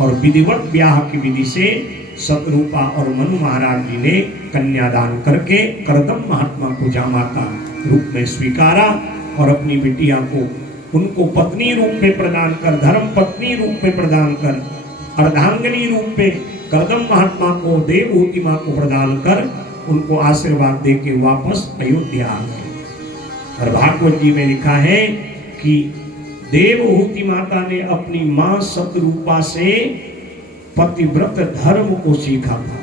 और विधिवत ब्याह की विधि से सतरूपा और मनु महाराज जी ने कन्यादान करके करदम महात्मा को जामाता रूप में स्वीकारा और अपनी बिटिया को उनको पत्नी रूप में प्रदान कर, धर्म पत्नी रूप में प्रदान कर, अर्धांगिनी रूप में करदम महात्मा को, देवहूति मां को प्रदान कर उनको आशीर्वाद दे के वापस अयोध्या आ गए। और भागवत जी में लिखा है कि देवहूति माता ने अपनी मां सतरूपा से पतिव्रत धर्म को सीखा था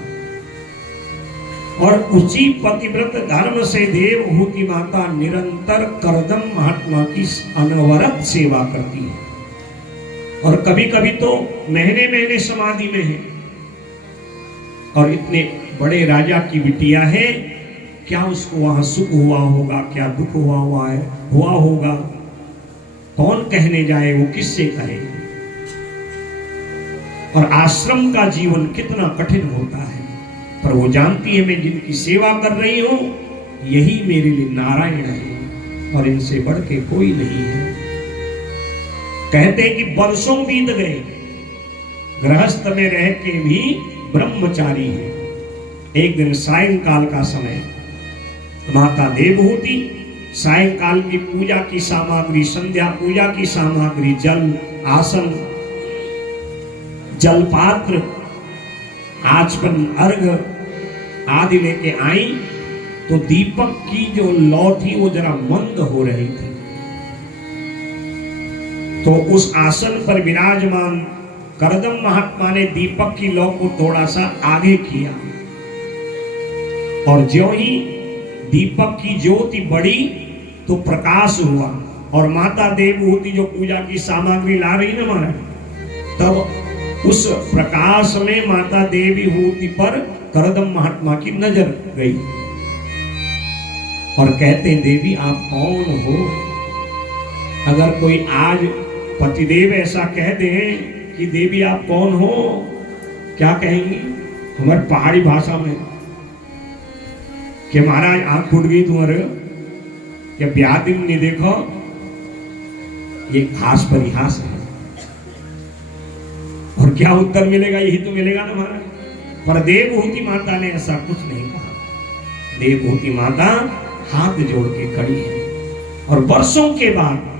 और उसी पतिव्रत धर्म से देवहूति माता निरंतर करदम महात्मा की अनवरत सेवा करती है। और कभी कभी तो महीने महीने समाधि में है। और इतने बड़े राजा की बिटिया है, क्या उसको वहां सुख हुआ होगा, क्या दुख हुआ होगा, कौन कहने जाए, वो किससे कहे। और आश्रम का जीवन कितना कठिन होता है, पर वो जानती है मैं जिनकी सेवा कर रही हूं यही मेरे लिए नारायण है और इनसे बढ़ के कोई नहीं है। कहते हैं कि वर्षों बीत गए, गृहस्थ में रह के भी ब्रह्मचारी है। एक दिन सायंकाल का समय, माता देवहूति सायंकाल की पूजा की सामग्री, संध्या पूजा की सामग्री, जल, आसन, जलपात्र, आचमन, अर्घ आदि लेके आई तो दीपक की जो लौ थी वो जरा मंद हो रही थी। तो उस आसन पर विराजमान करदम महात्मा ने दीपक की लौ को थोड़ा सा आगे किया और ज्यों ही दीपक की ज्योति बढ़ी तो प्रकाश हुआ और माता देवहूति जो पूजा की सामग्री ला रही ना महाराज, तब उस प्रकाश में माता देवहूति पर करदम महात्मा की नजर गई और कहते हैं देवी आप कौन हो। अगर कोई आज पतिदेव ऐसा कह दे कि देवी आप कौन हो, क्या कहेंगी हमारी पहाड़ी भाषा में कि महाराज आंख फूट गई तुम्हारे, क्या ब्याह दिन नहीं देखो, ये हास परिहास है। और क्या उत्तर मिलेगा, यही तो मिलेगा ना महाराज। पर देवहूति माता ने ऐसा कुछ नहीं कहा। देवहूति माता हाथ जोड़ के खड़ी है और वर्षों के बाद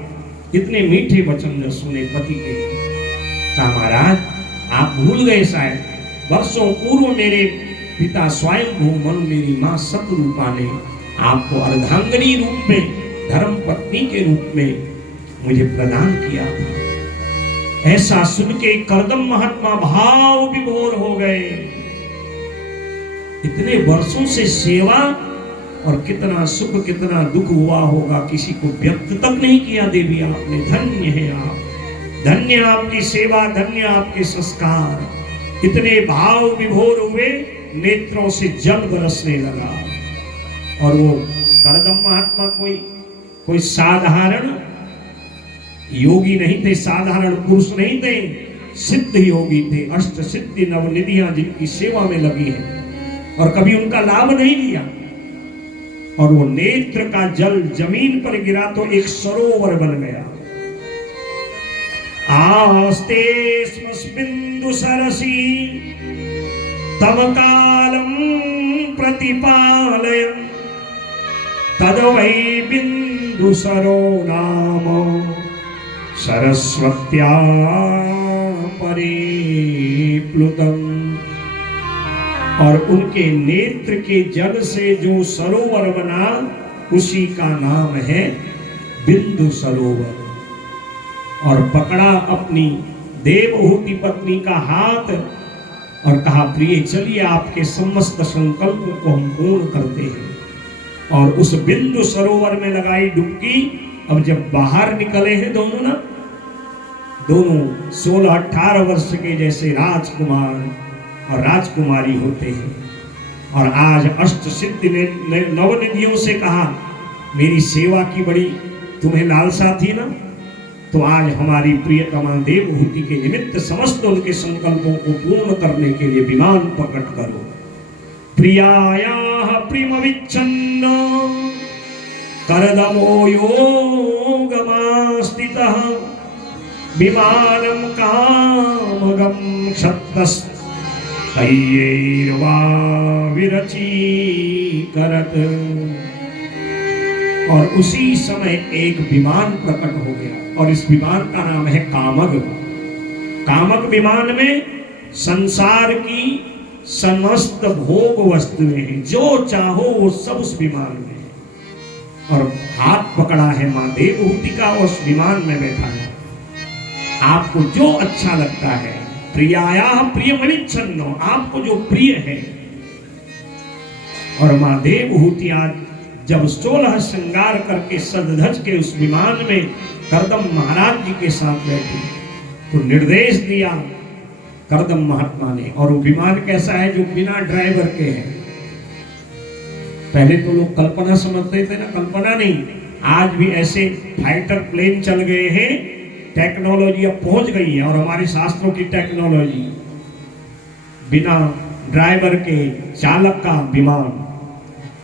इतने मीठे वचन जो सुने पति के, कहा महाराज आप भूल गए शायद, वर्षों पूर्व मेरे पिता स्वयं मनु मेरी मां सतरूपा ने आपको अर्धांगिनी रूप में, धर्म पत्नी के रूप में मुझे प्रदान किया था। ऐसा सुन के करदम महात्मा भाव विभोर हो गए। इतने वर्षों से सेवा और कितना सुख कितना दुख हुआ होगा किसी को व्यक्त तक नहीं किया। देवी आपने, धन्य है आप, धन्य आपकी सेवा, धन्य आपके संस्कार। इतने भाव विभोर हुए, नेत्रों से जल बरसने लगा। और वो करदम महात्मा कोई साधारण योगी नहीं थे, साधारण पुरुष नहीं थे, सिद्ध योगी थे। अष्ट सिद्धि नवनिधियां जिनकी सेवा में लगी हैं और कभी उनका लाभ नहीं लिया। और वो नेत्र का जल जमीन पर गिरा तो एक सरोवर बन गया। आस्ते स्मस्मिन्दु सरसी तव कालम प्रतिपालयन् तद वै बिंदु सरो नाम सरस्वत्या परिप्लुतम्। और उनके नेत्र के जल से जो सरोवर बना उसी का नाम है बिंदु सरोवर। और पकड़ा अपनी देवहूति पत्नी का हाथ और कहा प्रिय चलिए आपके समस्त संकल्पों को हम पूर्ण करते हैं। और उस बिंदु सरोवर में लगाई डुबकी। अब जब बाहर निकले हैं दोनों 16-18 वर्ष के जैसे राजकुमार और राजकुमारी होते हैं। और आज अष्ट सिद्धि ने नवनिधियों से कहा मेरी सेवा की बड़ी तुम्हें लालसा थी ना, तो आज हमारी प्रियतमा देवहूति के निमित्त समस्त उनके संकल्पों को पूर्ण करने के लिए विमान प्रकट करो। प्रियायाः प्रेमविच्छिन्न करदमो योगमास्थितः विमानं कामगं क्षत्तस्तैर्वा विरचीकरत्। और उसी समय एक विमान प्रकट हो गया और इस विमान का नाम है कामग। कामग विमान में संसार की समस्त भोग वस्तुएं हैं, जो चाहो वो सब उस विमान में है। और हाथ पकड़ा है मां देवहूति का, उस विमान में बैठा है। आपको जो अच्छा लगता है, प्रियाया प्रियमनिच्छन्नो, आपको जो प्रिय है। और मां देवहूति आज जब 16 श्रृंगार करके सज-धज के उस विमान में करदम महाराज जी के साथ बैठी, तो निर्देश दिया करदम महात्मा ने। और वो विमान कैसा है? जो बिना ड्राइवर के है। पहले तो लोग कल्पना समझते थे ना, कल्पना नहीं, आज भी ऐसे फाइटर प्लेन चल गए हैं, टेक्नोलॉजी अब पहुंच गई है। और हमारे शास्त्रों की टेक्नोलॉजी, बिना ड्राइवर के चालक का विमान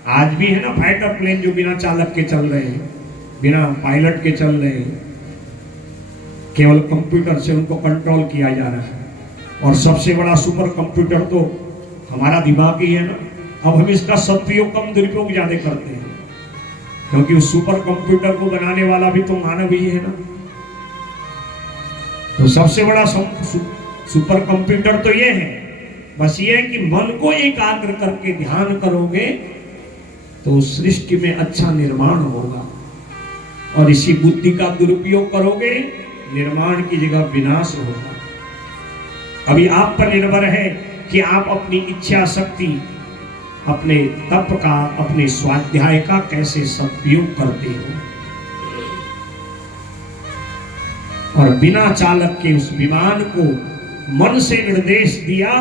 आज भी है ना, फाइटर प्लेन जो बिना चालक के चल रहे हैं, बिना पायलट के चल रहे हैं, केवल कंप्यूटर से उनको कंट्रोल किया जा रहा है। और सबसे बड़ा सुपर कंप्यूटर तो हमारा दिमाग ही है ना। अब हम इसका सदुपयोग कम, दुरुपयोग ज्यादा करते हैं, क्योंकि उस सुपर कंप्यूटर को बनाने वाला भी तो मानव ही है ना। तो सबसे बड़ा सुपर कंप्यूटर तो ये है, बस ये है कि मन को एकाग्र करके ध्यान करोगे तो सृष्टि में अच्छा निर्माण होगा। और इसी बुद्धि का दुरुपयोग करोगे, निर्माण की जगह विनाश होगा। अभी आप पर निर्भर है कि आप अपनी इच्छा शक्ति, अपने तप का, अपने स्वाध्याय का कैसे सदुपयोग करते हो। और बिना चालक के उस विमान को मन से निर्देश दिया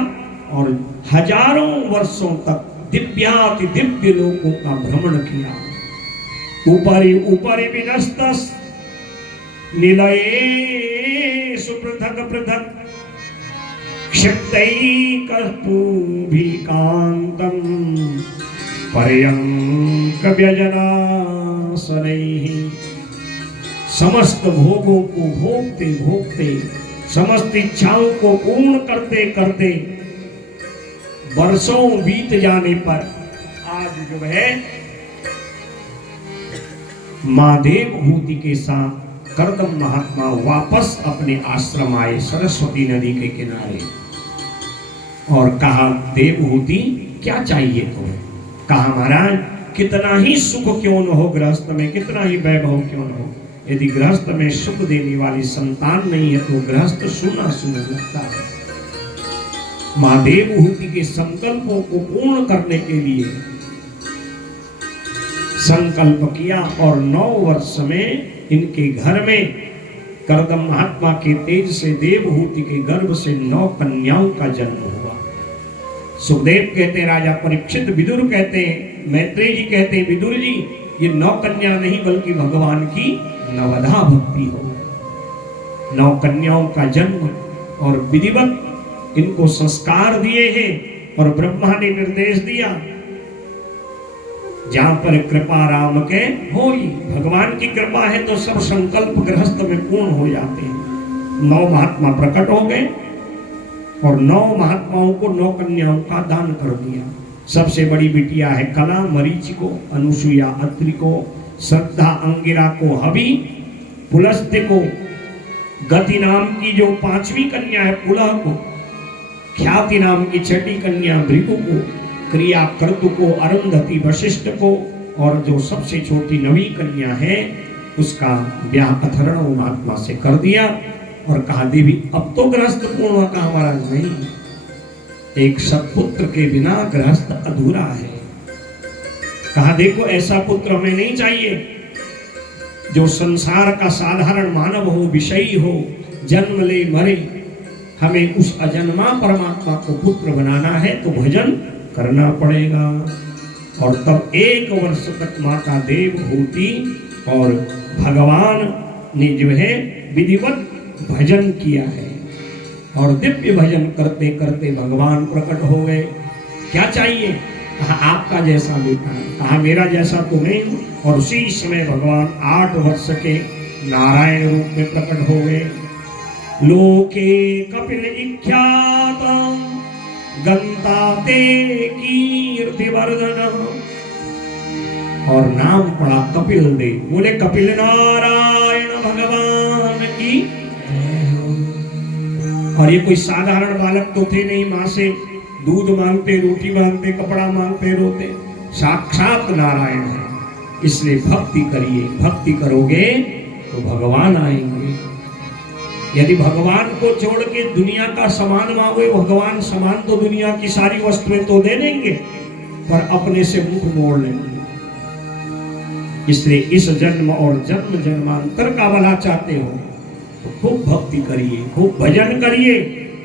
और हजारों वर्षों तक दिव्याति दिव्य लोकों का भ्रमण किया। ऊपरी ऊपरी विनस्तस निलयेषु पृथक पृथक क्षिप्तैकपूभिकान्तं पर्यंक व्यजनासनैः। समस्त भोगों को भोगते भोगते, समस्त इच्छाओं को पूर्ण करते करते वर्षों बीत जाने पर आज जो है मां देवहूति के साथ करदम महात्मा वापस अपने आश्रम आए, सरस्वती नदी के किनारे। और कहा, देवहूति क्या चाहिए तुम्हें? कहा, महाराज कितना ही सुख क्यों न हो गृहस्थ में, कितना ही वैभव क्यों न हो, यदि गृहस्थ में सुख देने वाली संतान नहीं है तो गृहस्थ सुना सुना लगता है। मां देवहूति के संकल्पों को पूर्ण करने के लिए संकल्प किया और 9 वर्ष में इनके घर में करदम महात्मा के तेज से देवहूति के गर्भ से 9 कन्याओं का जन्म हुआ। सुखदेव कहते हैं, राजा परीक्षित, विदुर कहते हैं, मैत्रेय जी कहते हैं, विदुर जी ये 9 कन्या नहीं बल्कि भगवान की नवधा भक्ति हो। 9 कन्याओं का जन्म और विधिवत इनको संस्कार दिए हैं। और ब्रह्मा ने निर्देश दिया, जहां पर कृपा राम के होई, भगवान की कृपा है तो सब संकल्प गृहस्थ में पूर्ण हो जाते हैं। 9 महात्मा प्रकट हो गए और 9 महात्माओं को 9 कन्याओं का दान कर दिया। सबसे बड़ी बिटिया है कला, मरीचि को, अनुसुईया अत्रि को, श्रद्धा अंगिरा को, हवि, पुलस्त्य को, गति नाम की जो 5वीं कन्या है पुलह को, ख्याति नाम की 6ठी कन्या भृगु को, क्रिया कर्तु को, अरुंधति वशिष्ठ को, और जो सबसे छोटी 9वीं कन्या है उसका ब्याह अथर्व महात्मा से कर दिया। और कहा, देवी अब तो गृहस्थ पूर्ण हुआ। कहा, महाराज नहीं, एक सत्पुत्र के बिना गृहस्थ अधूरा है। कहा, देखो ऐसा पुत्र हमें नहीं चाहिए जो संसार का साधारण मानव हो, विषयी हो, जन्म ले मरे। हमें उस अजन्मा परमात्मा को पुत्र बनाना है तो भजन करना पड़ेगा। और तब 1 वर्ष तक माता देवहूति और भगवान ने जो है विधिवत भजन किया है। और दिव्य भजन करते करते भगवान प्रकट हो गए। क्या चाहिए? कहा, आपका जैसा बेटा। कहा, मेरा जैसा तो नहीं हूं। और उसी समय भगवान 8 वर्ष के नारायण रूप में प्रकट हो गए। लोके कपिल इख्यात गंता ते कीर्ति वर्धन। और नाम पड़ा कपिल देव। बोले कपिल नारायण भगवान की। और ये कोई साधारण बालक तो थे नहीं, मां से दूध मांगते, रोटी मांगते, कपड़ा मांगते, रोते। साक्षात नारायण है। इसलिए भक्ति करिए, भक्ति करोगे तो भगवान आएंगे। यदि भगवान को छोड़ के दुनिया का सामान मांगोगे, भगवान सामान तो दुनिया की सारी वस्तुएं तो दे देंगे, पर अपने से मुख मोड़ लेंगे। इसलिए इस जन्म और जन्म जन्मांतर का भला चाहते हो तो खूब भक्ति करिए, खूब भजन करिए,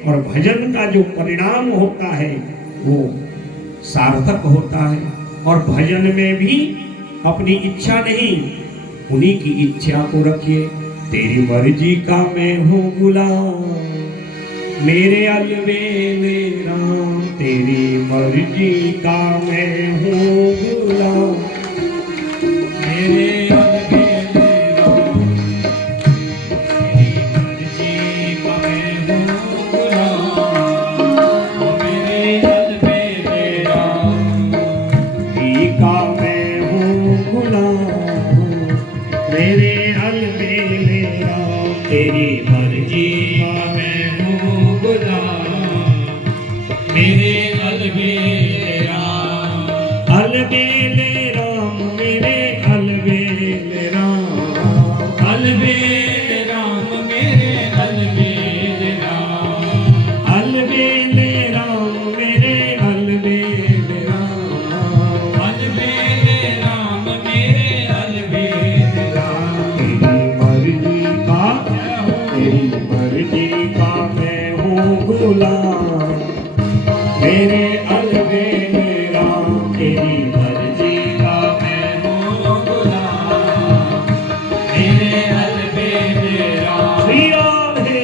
और भजन का जो परिणाम होता है वो सार्थक होता है। और भजन में भी अपनी इच्छा नहीं, उन्हीं की इच्छा को रखिए। तेरी मर्जी का मैं हूँ गुलाम, मेरे अलबेले राम। तेरी मर्जी का मैं हूँ गुलाम, मेरे अलबेले राम। तेरी मर्जी का मैं हूँ गुलाम, मेरे अलबेले राम। तेरी का मैं हूँ गुलाम, मेरे अलबेले राम। तेरी मर्जी का मैं हूँ गुलाम, मेरे अलबेले राम। अलबेले राम, मेरे अलबेले राम। अलबेले राम, मेरे अलबेले राम। अलबेले राम, मेरे अलबेले राम। अलबेले राम, मेरे अलबेले राम। तेरी मर्जी का मैं हूँ गुलाम, मेरे अलबेले राम। तेरी मर्जी का मैं हूँ गुलाम, मेरे अलबेले राम। श्री राधे।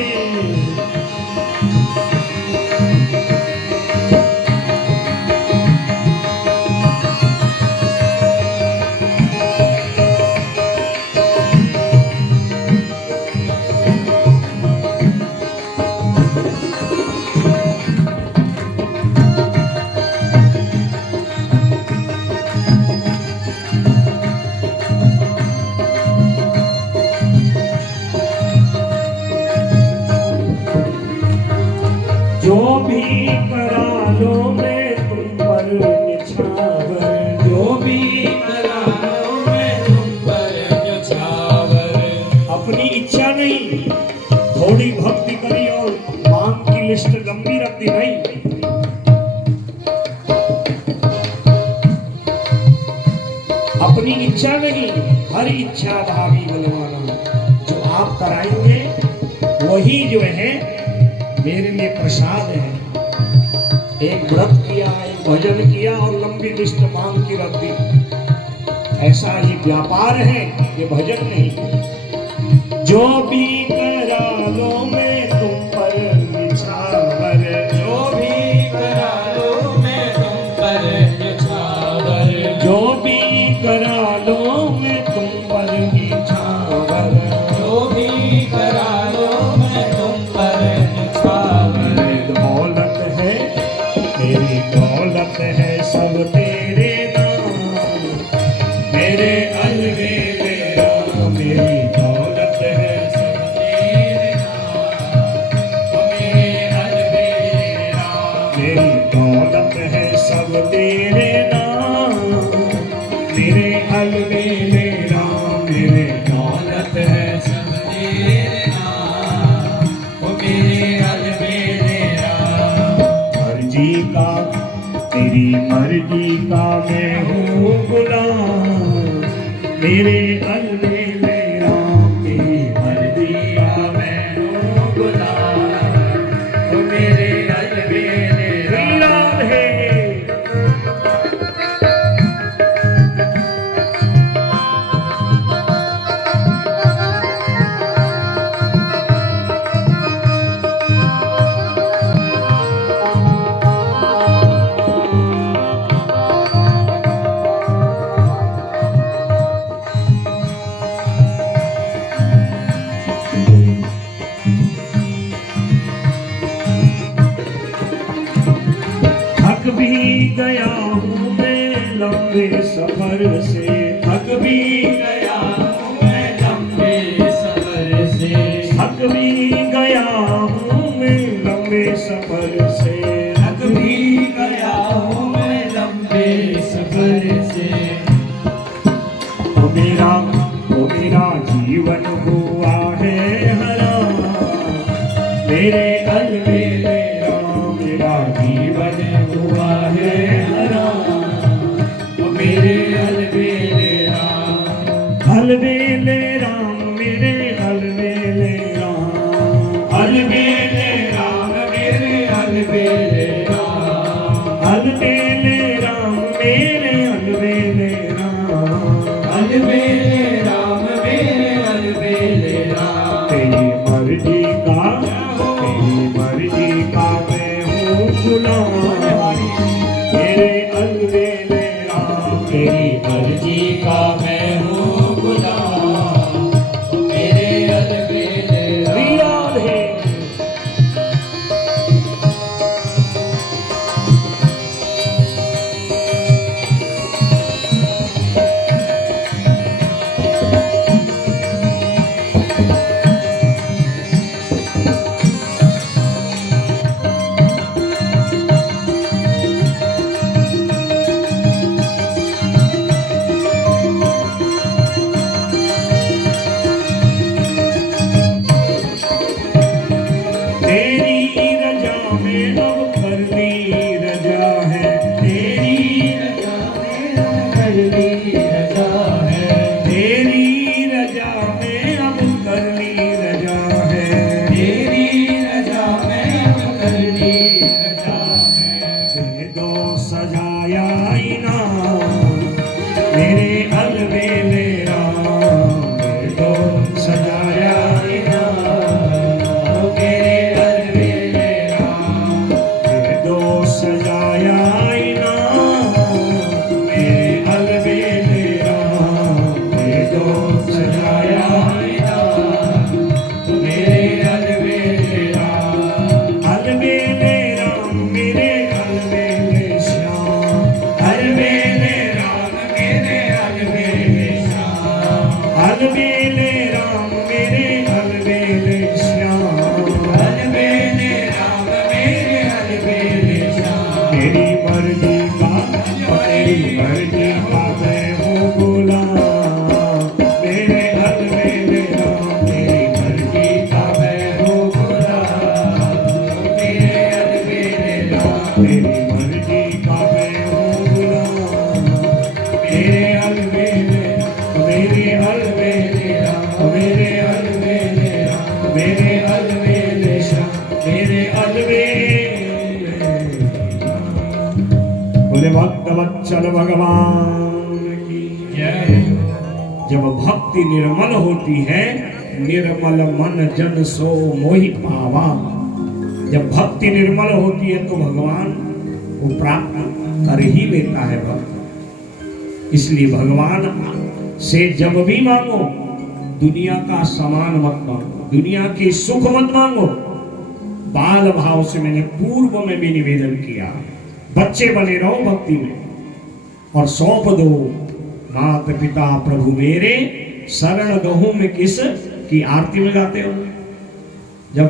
जो भी करा लो मैं तुम पर निछावर। जो भी करा लो मैं तुम पर निछावर। अपनी इच्छा नहीं, थोड़ी भक्ति करी और मांग की लिस्ट लंबी रख दी नहीं। अपनी इच्छा नहीं, हर इच्छा भावी बलवाना। जो आप कराएंगे वही जो है मेरे लिए प्रसाद है। एक व्रत किया, एक भजन किया और लंबी लिस्ट मांग की रख दी, ऐसा ये व्यापार है, ये भजन नहीं। जो भी करा लो मैं तुम पर निछावर। जो भी करा लो मैं तुम पर निछावर। जो भी करा लो मैं तुम पर निछावर। जो भी करा लो मैं तुम पर निछावर। दौलत है, तेरी दौलत है सब तेरे नाम, मेरे अलबेले राम। मेरी दौलत है सब तेरे नाम, मेरे अलबेले राम। मेरी दौलत है सब तेरे नाम, मेरे अलबेले राम। मेरे दौलत है सब तेरे नाम, मेरे अलबेले राम। मर्जी का, तेरी मर्जी का मैं हूँ गुलाम, मेरे अलबेले राम। तेरी मर्जी का मैं हूँ गुलाम, मेरे अलबेले राम। है सफर से, थक भी गया हूँ मैं लंबे सफर से, थक भी गया हूँ मैं लंबे सफर से, थक भी गया हूँ मैं लंबे सफर से। ओ मेरा जीवन हुआ है हरा, मेरे अलबेले राम, मेरा जीवन हुआ है हरा, ओ मेरे अलबेले राम, अलबेले राम, मेरे अलबेले राम, अलबेले राम, मेरे अलबेले राम, अलबेले राम, मेरे अलबेले राम, अलबेले राम, मेरे अलबेले राम। तेरी मर्जी का, तेरी मर्जी का मैं हूँ गुलाम, मेरे अलबेले राम, तेरी मर्जी का मैं हूँ गुलाम, मेरे अलबेले राम। है तेरी रजा में अब करनी रजा है, तेरी रजा में अब करनी रजा है, तेरी रजा में अब करनी रजा है, तेरी रजा में अब करनी रजा है। दे दो सजाया इनाम, मेरे अलबेले राम, दे दो सजाया इनाम, मेरे अलबेले राम, दे दो सजाया इनाम, मेरे अलबेले राम, दे दो सजाया इनाम, मेरे अलबेले राम, अलबेले राम, मेरे अलबेले श्याम, अलबेले राम, मेरे अलबेले श्याम, अलबेले राम, मेरे अलबेले श्याम, अलबेले राम, मेरे अलबेले श्याम। तेरी मर्जी का, तेरी मर्जी का मैं हूँ गुलाम, मेरे अलबेले राम, तेरी मर्जी का मैं हूँ गुलाम, मेरे अलबेले राम, तेरी मर्जी का मैं हूँ गुलाम, मेरे अलबेले, मेरे अलबेले राम, मेरे अलबेले राम, मेरे अलबेले श्याम, मेरे अलबेले राम। बोले भक्त वत्सल भगवान की जय। जब भक्ति निर्मल होती है, निर्मल मन जन सो मोहि पावा। जब भक्ति निर्मल होती है तो भगवान को प्राप्त कर ही लेता है भक्त। इसलिए भगवान से जब भी मांगो, दुनिया का सामान मत मांगो, दुनिया के सुख मत मांगो। बाल भाव से मैंने पूर्व में भी निवेदन किया, बच्चे बने रहो भक्ति में और सौंप दो माता पिता प्रभु मेरे, शरण गहूं में किस की आरती में गाते हो। जब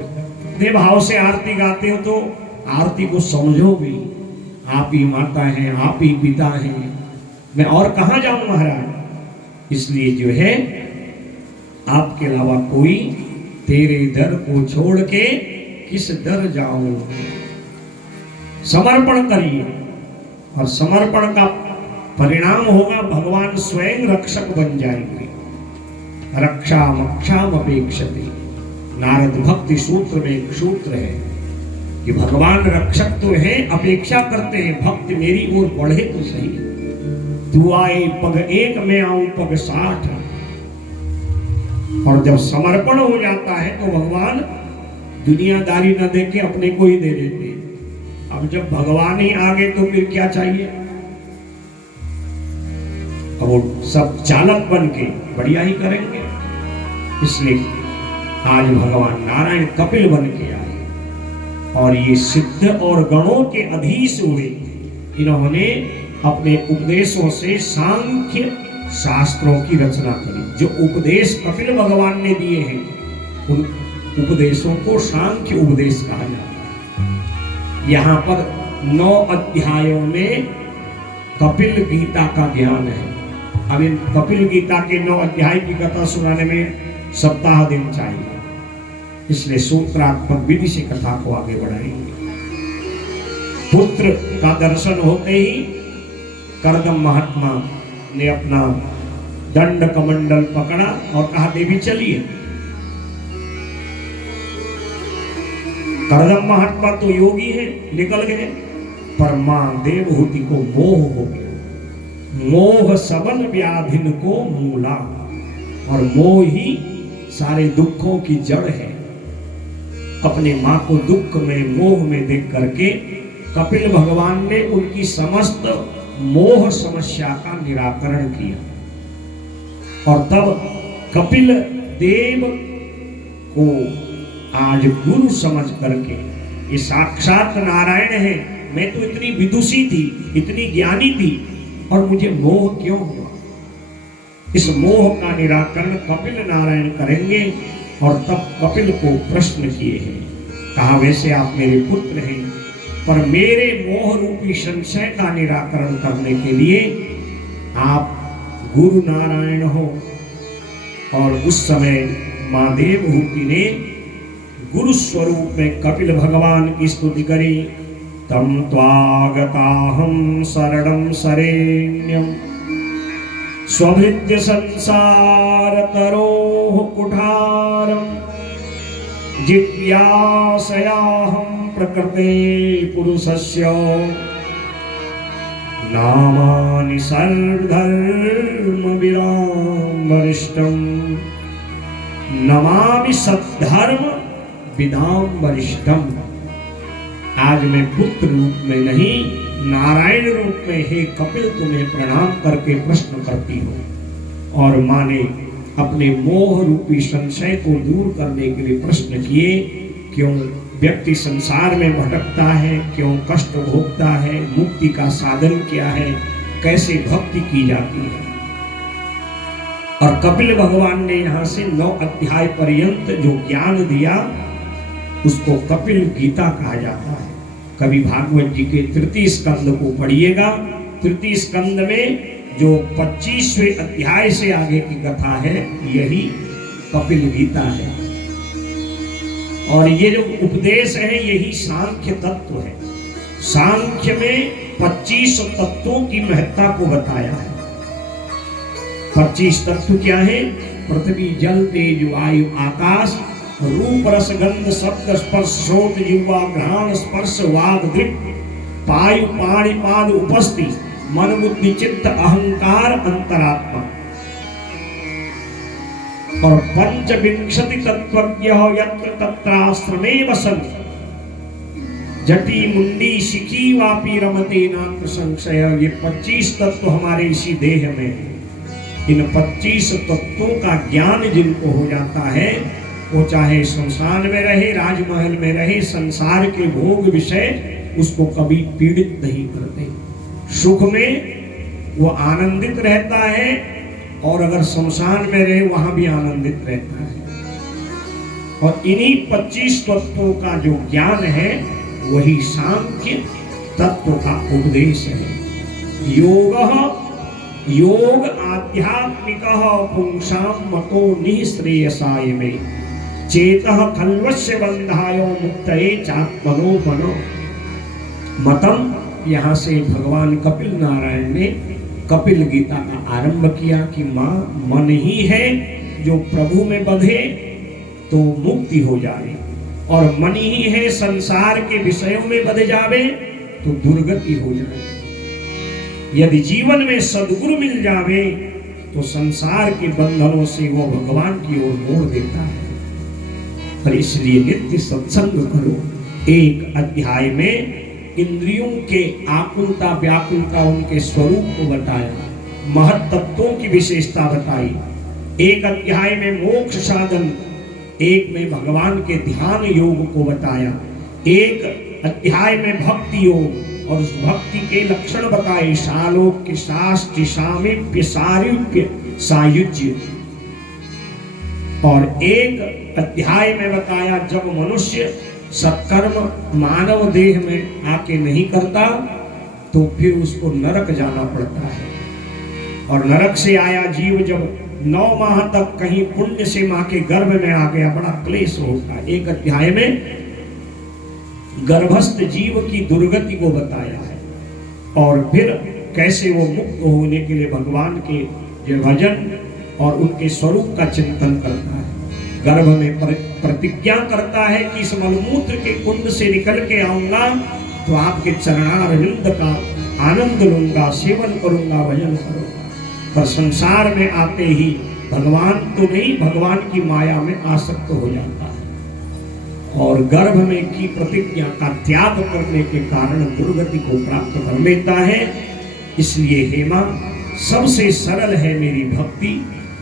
अपने भाव से आरती गाते हो तो आरती को समझो भी, आप ही माता हैं, आप ही पिता हैं, मैं और कहां जाऊं महाराज। इसलिए जो है आपके अलावा कोई तेरे दर को छोड़ के किस दर जाऊं। समर्पण करिए और समर्पण का परिणाम होगा भगवान स्वयं रक्षक बन जाएंगे। रक्षा मक्षाम अपेक्षते, नारद भक्ति सूत्र में एक सूत्र है कि भगवान रक्षक तो है, अपेक्षा करते हैं भक्त मेरी ओर बढ़े तो सही। तू आए पग एक, मैं आऊं पग 60। और जब समर्पण हो जाता है तो भगवान दुनियादारी न देके अपने को ही दे देते। अब जब भगवान ही आ गए तो फिर क्या चाहिए। अब वो सब चालक बन के बढ़िया ही करेंगे। इसलिए आज भगवान नारायण कपिल बन के आए और ये सिद्ध और गणों के अधीश हुए। इन्होंने अपने उपदेशों से सांख्य शास्त्रों की रचना करी। जो उपदेश कपिल भगवान ने दिए हैं उन उपदेशों को सांख्य उपदेश कहा जाता है। यहाँ पर 9 अध्यायों में कपिल गीता का ज्ञान है। अब इन कपिल गीता के 9 अध्याय की कथा सुनाने में सप्ताह दिन चाहिए, इसलिए सूत्रात्मक विधि से कथा को आगे बढ़ाएंगे। पुत्र का दर्शन होते ही कर्दम महात्मा ने अपना दंड कमंडल पकड़ा और कहा देवी चलिए। कर्दम महात्मा तो योगी है, निकल गए, पर मां देवहूति को मोह हो गया। मोह सबल व्याधिन को मूला, और मोह ही सारे दुखों की जड़ है। अपने मां को दुख में मोह में देख करके कपिल भगवान ने उनकी समस्त मोह समस्या का निराकरण किया। और तब कपिल देव को आज गुरु समझ करके, ये साक्षात नारायण है, मैं तो इतनी विदुषी थी, इतनी ज्ञानी थी, और मुझे मोह क्यों हुआ? इस मोह का निराकरण कपिल नारायण करेंगे। और तब कपिल को प्रश्न किए हैं, कहा वैसे आप मेरे पुत्र हैं, पर मेरे मोह रूपी संशय का निराकरण करने के लिए आप गुरु नारायण हो। और उस समय मां देवहूति ने गुरु स्वरूप में कपिल भगवान की स्तुति करी। तम त्वागताहं शरणं शरेण्यं स्वभृत्य संसार तरोः कुठारं जिज्ञासयाहं प्रकृते पुरुषस्य नामानि सर्वधर्म विदां वरिष्ठं नमामि सद्धर्म विदां वरिष्ठं। आज मैं पुत्र रूप में नहीं, नारायण रूप में हे कपिल तुम्हें प्रणाम करके प्रश्न करती हूँ। और माँ ने अपने मोह रूपी संशय को दूर करने के लिए प्रश्न किए, क्यों व्यक्ति संसार में भटकता है, क्यों कष्ट भोगता है, मुक्ति का साधन क्या है, कैसे भक्ति की जाती है। और कपिल भगवान ने यहाँ से 9 अध्याय पर्यंत जो ज्ञान दिया उसको कपिल गीता कहा जाता है। कभी भागवत जी के 3य स्कंद को पढ़िएगा। 3य स्कंद में जो 25वें अध्याय से आगे की कथा है यही कपिल गीता है। और ये जो उपदेश है यही सांख्य तत्व है। सांख्य में 25 तत्वों की महत्ता को बताया है। 25 तत्व क्या है? पृथ्वी, जल, तेज, वायु, आकाश, रूप, रस, गंध, शब्द, स्पर्श, श्रोत, जिह्वा, घ्राण, स्पर्श, वाग, दृक्, पायु, पाणि, पाद, उपस्थि, मन, बुद्धि, चित्त, अहंकार, अंतरात्मा। और पंचविंशति तत्वज्ञः यत्र तत्राश्रमे वसन् जटी मुंडी शिखी वापी रमते नात्र संशय। ये 25 तत्व हमारे इसी देह में है। इन 25 तत्वों का ज्ञान जिनको हो जाता है वो चाहे संसार में रहे, राजमहल में रहे, संसार के भोग विषय उसको कभी पीड़ित नहीं करते। सुख में वो आनंदित रहता है और अगर संसार में रहे वहां भी आनंदित रहता है। और इन्हीं 25 तत्वों का जो ज्ञान है वही सांख्य तत्व का उपदेश है। योग आध्यात्मिक पुंसां मतो निःश्रेयसाय में चेतः खल्वस्य बंधायो मुक्तये चात्मनो मनो। मतम, यहाँ से भगवान कपिल नारायण ने कपिल गीता का आरंभ किया कि माँ मन ही है जो प्रभु में बंधे तो मुक्ति हो जाए, और मन ही है संसार के विषयों में बंध जावे तो दुर्गति हो जाए। यदि जीवन में सद्गुरु मिल जावे तो संसार के बंधनों से वो भगवान की ओर मोड़ देता है। पर इसलिए नित्य सत्संग करो। एक अध्याय में इंद्रियों के आकुलता व्याकुलता उनके स्वरूप को बताया, महत् तत्वों की विशेषता बताई। एक अध्याय में मोक्ष साधन, एक में भगवान के ध्यान योग को बताया, एक अध्याय में भक्ति योग और उस भक्ति के लक्षण बताए। शालोक्य, शास्त्र, सामीप्य, सारूप्य, सायुज्य। और एक अध्याय में बताया जब मनुष्य सत्कर्म मानव देह में आके नहीं करता तो फिर उसको नरक जाना पड़ता है। और नरक से आया जीव जब 9 माह तक कहीं पुण्य से मां के गर्भ में आ गया, बड़ा क्लेश होता है। एक अध्याय में गर्भस्थ जीव की दुर्गति को बताया है और फिर कैसे वो मुक्त होने के लिए भगवान के जो भजन और उनके स्वरूप का चिंतन करता है। गर्भ में प्रतिज्ञा करता है कि इस मलमूत्र के कुंड से निकल के आऊंगा तो आपके चरणारविंद का आनंद लूंगा, सेवन करूंगा, भजन करूंगा। पर संसार में आते ही भगवान तो नहीं, भगवान की माया में आसक्त हो जाता है और गर्भ में की प्रतिज्ञा का त्याग करने के कारण दुर्गति को प्राप्त कर लेता है। इसलिए हे मां, सबसे सरल है मेरी भक्ति।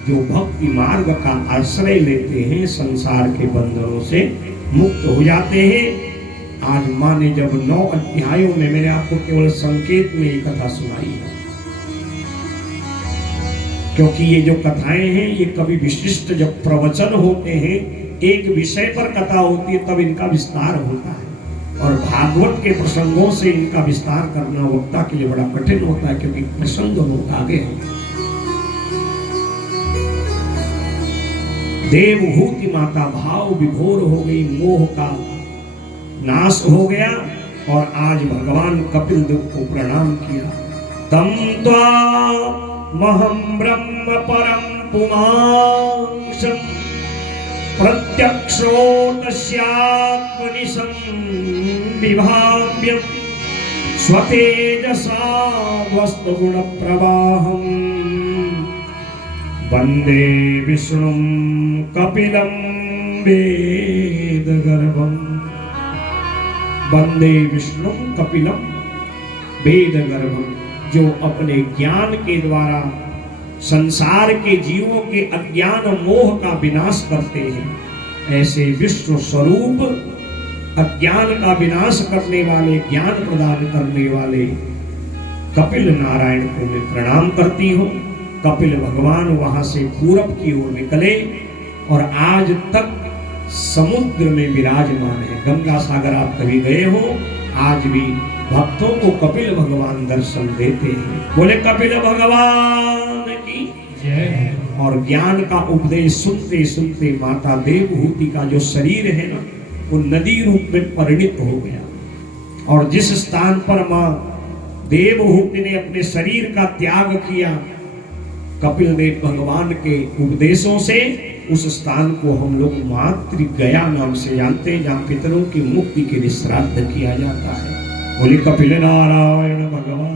जो भक्ति मार्ग का आश्रय लेते हैं संसार के बंधनों से मुक्त हो जाते हैं। आज मां ने जब 9 अध्यायों में, मैंने आपको केवल संकेत में ये कथा सुनाई है, क्योंकि ये जो कथाएं हैं ये कभी विशिष्ट जब प्रवचन होते हैं, एक विषय पर कथा होती है तब इनका विस्तार होता है। और भागवत के प्रसंगों से इनका विस्तार करना वक्ता के लिए बड़ा कठिन होता है, क्योंकि प्रसंग बहुत आगे हैं। देवभूति माता भाव विभोर हो गई, मोह का नाश हो गया और आज भगवान कपिल देव को प्रणाम किया। तम त्वा महं ब्रह्म परम पुमांसं प्रत्यक्षो तस्यात्मनि संविभाव्यं स्वतेजसा वस्तुगुण प्रवाहं वंदे विष्णुं कपिलं वेदगर्भं। वंदे विष्णुं कपिलं वेदगर्भं, जो अपने ज्ञान के द्वारा संसार के जीवों के अज्ञान मोह का विनाश करते हैं। ऐसे विश्व स्वरूप अज्ञान का विनाश करने वाले, ज्ञान प्रदान करने वाले कपिल नारायण को मैं प्रणाम करती हूँ। कपिल भगवान वहां से पूरब की ओर निकले और आज तक समुद्र में विराजमान है। गंगा सागर आप कभी गए हो, आज भी भक्तों को कपिल भगवान दर्शन देते हैं। बोले कपिल भगवान की जय। और ज्ञान का उपदेश सुनते सुनते माता देवहूति का जो शरीर है ना, वो नदी रूप में परिणित हो गया। और जिस स्थान पर मां देवहूति ने अपने शरीर का त्याग किया कपिल देव भगवान के उपदेशों से, उस स्थान को हम लोग मातृ गया नाम से जानते हैं, जहाँ पितरों की मुक्ति के लिए श्राद्ध किया जाता है। बोले कपिल नारायण भगवान।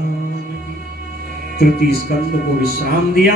तृतीय स्कंद को विश्राम दिया।